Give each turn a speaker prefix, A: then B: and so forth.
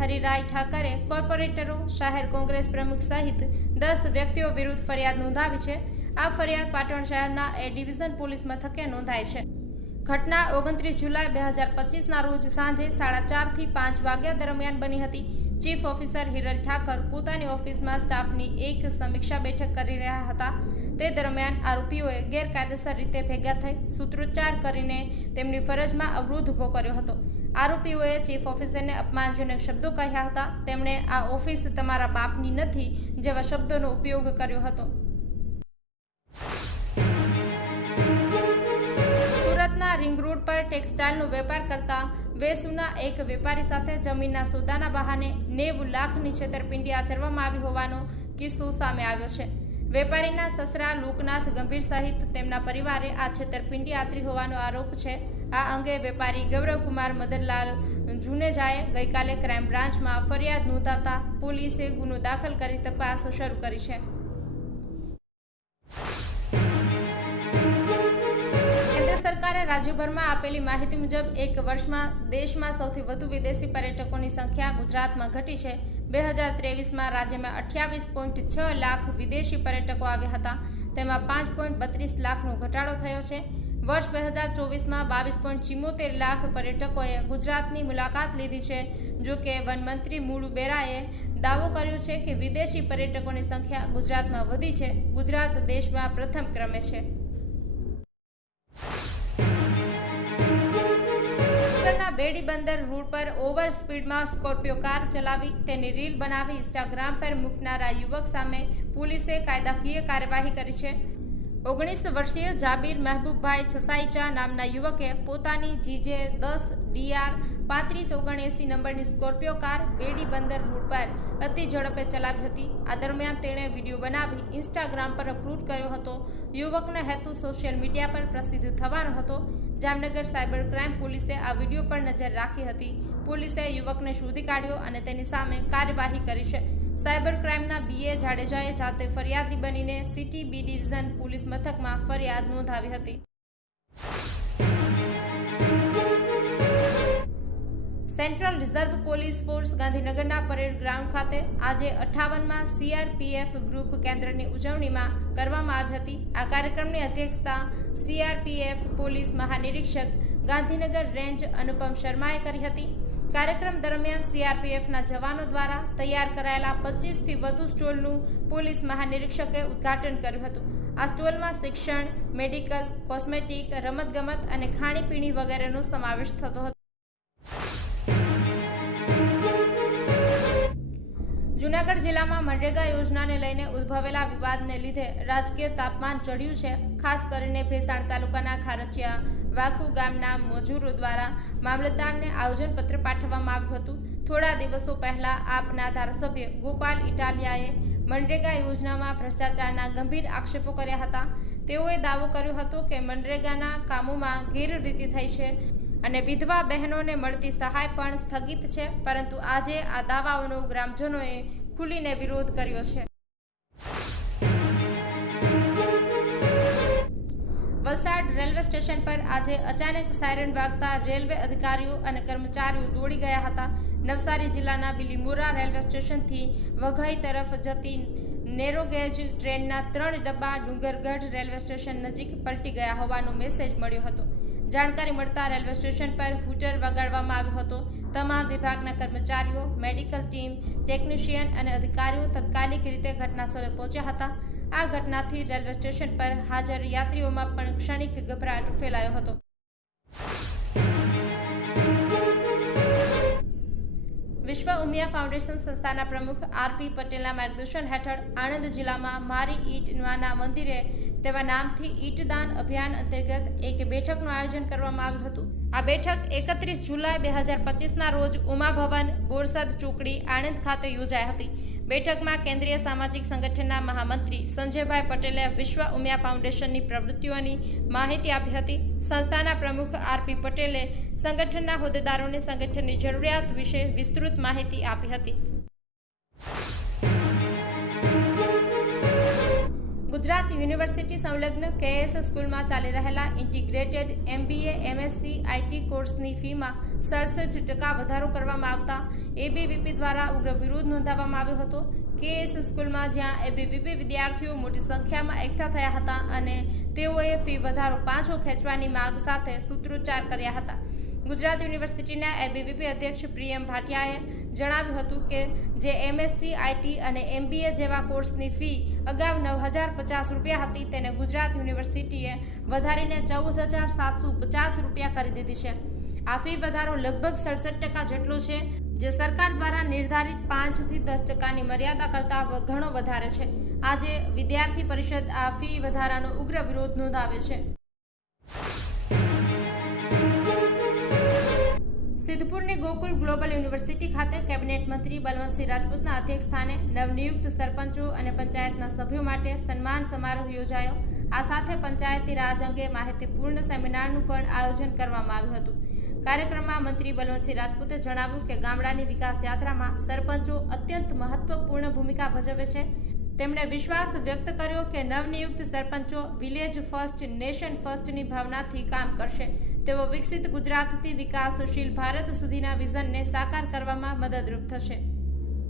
A: હરિરાય ઠાકરે, કોર્પોરેટરો, શહેર કોંગ્રેસ પ્રમુખ સહિત દસ વ્યક્તિઓ વિરુદ્ધ ફરિયાદ નોંધાવી છે. આ ફરિયાદ પાટણ શહેરના એ ડિવિઝન પોલીસ મથકે નોંધાઈ છે. ઘટના ઓગણત્રીસ જુલાઈ બે હજાર પચીસના રોજ સાંજે સાડા ચારથી પાંચ વાગ્યા દરમિયાન બની હતી. ચીફ ઓફિસર હિરલ ઠાકર પોતાની ઓફિસમાં સ્ટાફની એક સમીક્ષા બેઠક કરી રહ્યા હતા. તે દરમિયાન આરોપીઓએ ગેરકાયદેસર રીતે ભેગા થઈ સૂત્રોચ્ચાર કરીને તેમની ફરજમાં અવરોધ ઊભો કર્યો હતો. આરોપીઓએ ચીફ ઓફિસરને અપમાનજનક શબ્દો કહ્યા હતા. તેમણે આ ઓફિસ તમારા બાપની નથી જેવા શબ્દોનો ઉપયોગ કર્યો હતો. સુરતના રિંગ રોડ પર ટેક્સટાઇલનો વેપાર કરતા વેસુના એક વેપારી સાથે જમીનના સોદાના બહાને નેવું લાખની છેતરપિંડી આચરવામાં આવી હોવાનો કિસ્સો સામે આવ્યો છે. વેપારીના સસરા લોકનાથ ગંભીર સહિત તેમના પરિવારે આ છેતરપિંડી આચરી હોવાનો આરોપ છે. આ અંગે વેપારી ગૌરવકુમાર મદનલાલ જુનેજાએ ગઈકાલે ક્રાઇમ બ્રાન્ચમાં ફરિયાદ નોંધાવતા પોલીસે ગુનો દાખલ કરી તપાસ શરૂ કરી છે. સરકારે રાજ્યભરમાં આપેલી માહિતી મુજબ એક વર્ષમાં દેશમાં સૌથી વધુ વિદેશી પર્યટકોની સંખ્યા ગુજરાતમાં ઘટી છે. બે હજાર ત્રેવીસમાં રાજ્યમાં અઠ્યાવીસ પોઈન્ટ છ લાખ વિદેશી પર્યટકો આવ્યા હતા. તેમાં પાંચ પોઈન્ટ બત્રીસ લાખનો ઘટાડો થયો છે. વર્ષ બે હજાર ચોવીસમાં બાવીસ પોઈન્ટ ચિમોતેર લાખ પર્યટકોએ ગુજરાતની મુલાકાત લીધી છે. જો કે વનમંત્રી મુળુ બેરાએ દાવો કર્યો છે કે વિદેશી પર્યટકોની સંખ્યા ગુજરાતમાં વધી છે. ગુજરાત દેશમાં પ્રથમ ક્રમે છે. સુરતના બેડી બંદર રોડ પર ઓવર સ્પીડમાં સ્કોર્પિયો કાર ચલાવી તેની રીલ બનાવી ઇન્સ્ટાગ્રામ પર મૂકનારા યુવક સામે પોલીસે કાયદાકીય કાર્યવાહી કરી છે. ઓગણીસ વર્ષીય જાબીર મહેબૂબભાઈ છસાઈચા નામના યુવકે પોતાની જીજે દસ ડીઆર પાંત્રીસ ઓગણએંસી નંબરની સ્કોર્પિયો કાર બેડી બંદર રોડ પર અતિ ઝડપે ચલાવી હતી. આ દરમિયાન તેણે વીડિયો બનાવી ઇન્સ્ટાગ્રામ પર અપલોડ કર્યો હતો. યુવકનો હેતુ સોશિયલ મીડિયા પર પ્રસિદ્ધ થવાનો હતો. જામનગર સાયબર ક્રાઇમ પોલીસે આ વીડિયો પર નજર રાખી હતી. પોલીસે યુવકને શોધી કાઢ્યો અને તેની સામે કાર્યવાહી કરી છે. સાયબર ક્રાઇમના બીએ જાડેજાએ જાતે ફરિયાદી બનીને સિટી બી ડિવિઝન પોલીસ મથકમાં ફરિયાદ નોંધાવી હતી. સેન્ટ્રલ રિઝર્વ પોલીસ ફોર્સ ગાંધીનગરના પરેડ ગ્રાઉન્ડ ખાતે આજે અઠાવનમાં સીઆરપીએફ ગ્રુપ કેન્દ્રની ઉજવણીમાં કરવામાં આવી હતી. આ કાર્યક્રમની અધ્યક્ષતા સીઆરપીએફ પોલીસ મહાનિરીક્ષક ગાંધીનગર રેન્જ અનુપમ શર્માએ કરી હતી. કાર્યક્રમ દરમિયાન સીઆરપીએફના જવાનો દ્વારા તૈયાર કરાયેલા પચીસથી વધુ સ્ટોલનું પોલીસ મહાનિરીક્ષકે ઉદ્ઘાટન કર્યું હતું. આ સ્ટોલમાં શિક્ષણ, મેડિકલ, કોસ્મેટિક, રમતગમત અને ખાણીપીણી વગેરેનો સમાવેશ થતો હતો. જૂનાગઢ જિલ્લામાં મનરેગા યોજનાને લઈને ઉદ્ભવેલા વિવાદને લીધે રાજકીય તાપમાન ચડ્યું છે. ખાસ કરીને ભેસાણ તાલુકાના ખારચિયા વાકુ ગામના મજૂરો દ્વારા મામલતદારને આયોજનપત્ર પાઠવવામાં આવ્યું હતું. થોડા દિવસો પહેલા આપના ધારાસભ્ય ગોપાલ ઇટાલિયાએ મનરેગા યોજનામાં ભ્રષ્ટાચારના ગંભીર આક્ષેપો કર્યા હતા. તેઓએ દાવો કર્યો હતો કે મનરેગાના કામોમાં ગેરરીતિ થઈ છે. અને વિધવા બહેનોને મળતી સહાય પણ સ્થગિત છે, પરંતુ આજે આ દાવાઓનો ગ્રામજનોએ ખુલીને વિરોધ કર્યો છે. વલસાડ રેલવે સ્ટેશન પર આજે અચાનક સાયરન વાગતા રેલવે અધિકારીઓ અને કર્મચારીઓ દોડી ગયા હતા. નવસારી જિલ્લાના બિલીમોરા રેલવે સ્ટેશનથી વઘઈ તરફ જતી નેરોગેજ ટ્રેનના ત્રણ ડબ્બા ડુંગરગઢ રેલવે સ્ટેશન નજીક પલટી ગયા હોવાનો મેસેજ મળ્યો હતો. જાણકારી મળતા રેલવે સ્ટેશન પર હુટર વગાડવામાં આવ્યો હતો. તમામ વિભાગના કર્મચારીઓ, મેડિકલ ટીમ, ટેકનિશિયન અને અધિકારીઓ તાત્કાલિક રીતે ઘટનાસ્થળે પહોંચ્યા હતા. આ ઘટનાથી રેલવે સ્ટેશન પર હાજર યાત્રીઓમાં પણ ક્ષણિક ગભરાટ ફેલાયો હતો. વિશ્વ ઉમિયા ફાઉન્ડેશન સંસ્થાના પ્રમુખ આરપી પટેલના માર્ગદર્શન હેઠળ આણંદ જિલ્લામાં મારી ઈટ નાના મંદિરે તેવા નામથી ઈટદાન અભિયાન અંતર્ગત એક બેઠકનું આયોજન કરવામાં આવ્યું હતું. આ બેઠક એકત્રીસ જુલાઈ બે હજાર પચીસના રોજ ઉમા ભવન, બોરસદ ચોકડી, આણંદ ખાતે યોજાઈ હતી. બેઠકમાં કેન્દ્રીય સામાજિક સંગઠનના મહામંત્રી સંજયભાઈ પટેલે વિશ્વ ઉમિયા ફાઉન્ડેશનની પ્રવૃત્તિઓની માહિતી આપી હતી. સંસ્થાના પ્રમુખ આરપી પટેલે સંગઠનના હોદ્દેદારોને સંગઠનની જરૂરિયાત વિશે વિસ્તૃત માહિતી આપી હતી. ગુજરાત યુનિવર્સિટી સંલગ્ન કેએસ સ્કૂલમાં ચાલી રહેલા ઇન્ટિગ્રેટેડ એમબીએ, એમએસસી, આઈટી કોર્સની ફીમાં સડસઠ ટકા વધારો કરવામાં આવતા એબીવીપી દ્વારા ઉગ્ર વિરોધ નોંધાવવામાં આવ્યો હતો. કેએસ સ્કૂલમાં જ્યાં એબીવીપી વિદ્યાર્થીઓ મોટી સંખ્યામાં એકઠા થયા હતા અને તેઓએ ફી વધારો પાછો ખેંચવાની માંગ સાથે સૂત્રોચ્ચાર કર્યા હતા. ગુજરાત યુનિવર્સિટીના એબીવીપી અધ્યક્ષ પ્રિયમ ભાટિયાએ જણાવ્યું હતું કે જે એમએસસી આઈટી અને એમબીએ જેવા કોર્સની ફી અગાઉ નવ હજાર પચાસ રૂપિયા હતી, તેને ગુજરાત યુનિવર્સિટીએ વધારીને ચૌદ હજાર સાતસો પચાસ રૂપિયા કરી દીધી છે. આ ફી વધારો લગભગ સડસઠ ટકા જેટલો છે, જે સરકાર દ્વારા નિર્ધારિત પાંચથી દસ ટકાની મર્યાદા કરતાં ઘણો વધારે છે. આજે વિદ્યાર્થી પરિષદ આ ફી વધારાનો ઉગ્ર વિરોધ નોંધાવે છે. સિદ્ધપુરની ગોકુલ ગ્લોબલ યુનિવર્સિટી ખાતે કેબિનેટ મંત્રી બલવંતસિંહ રાજપૂતના અધ્યક્ષ સ્થાને નવનિયુક્ત સરપંચો અને પંચાયતના સભ્યો માટે સન્માન સમારોહ યોજાયો. આ સાથે પંચાયતી રાજ અંગે માહિતીપૂર્ણ સેમિનારનું પણ આયોજન કરવામાં આવ્યું હતું. કાર્યક્રમમાં મંત્રી બલવંતસિંહ રાજપૂતે જણાવ્યું કે ગામડાની વિકાસ યાત્રામાં સરપંચો અત્યંત મહત્વપૂર્ણ ભૂમિકા ભજવે છે. તેમણે વિશ્વાસ વ્યક્ત કર્યો કે નવનિયુક્ત સરપંચો વિલેજ ફર્સ્ટ, નેશન ફર્સ્ટની ભાવનાથી કામ કરશે. તેઓ વિકસિત ગુજરાતથી વિકાસશીલ ભારત સુધીના વિઝનને સાકાર કરવામાં મદદરૂપ થશે.